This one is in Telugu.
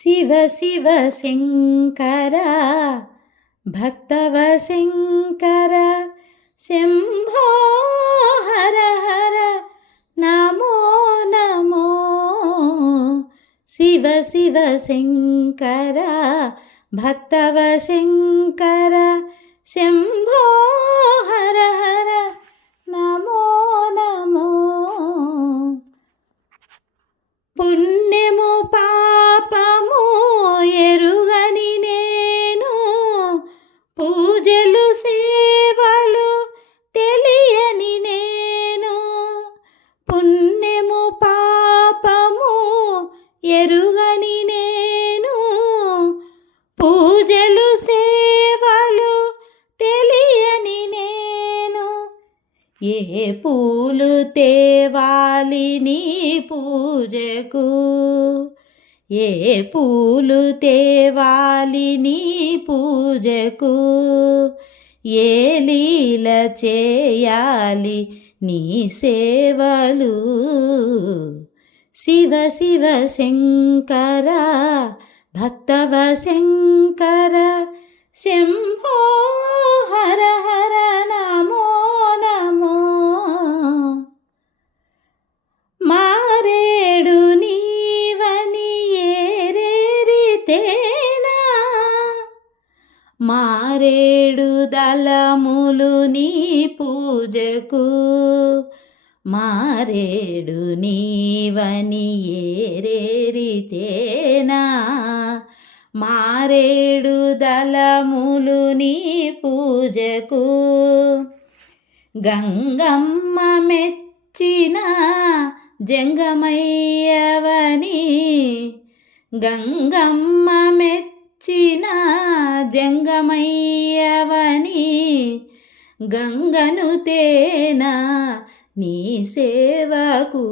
శివ శివ శంకర భక్తవశంకర శంభో హర హర నమో నమో. శివ శివ శంకర భక్తవశంకర శంభో హర హర నమో నమో. పుణ్యము పాపము ఎరుగని నేను, పూజలు సేవలు తెలియని నేను. పుణ్యము పాపము ఎరుగని నేను, పూజలు సేవలు తెలియని నేను. ఏ పూలు తేవాలి నీ పూజకు, ఏ పూలు తేవాలి నీ పూజకు, ఏ లీల చేయాలి నీ సేవలు. శివ శివ శంకర భక్తవశంకర శంభో హర హర నమో నమో. మారేడు నీవని ఏరేరితేనా, మారేడు దళములు నీ పూజకు, మారేడు నీవని ఏరేరితేనా, మారేడు దళములు నీ పూజకు. గంగమ్మ మెచ్చిన జంగమయ్యవని, గంగమ్మ మెచ్చిన జంగమయ్యవని, గంగను తేనా నీ సేవకు.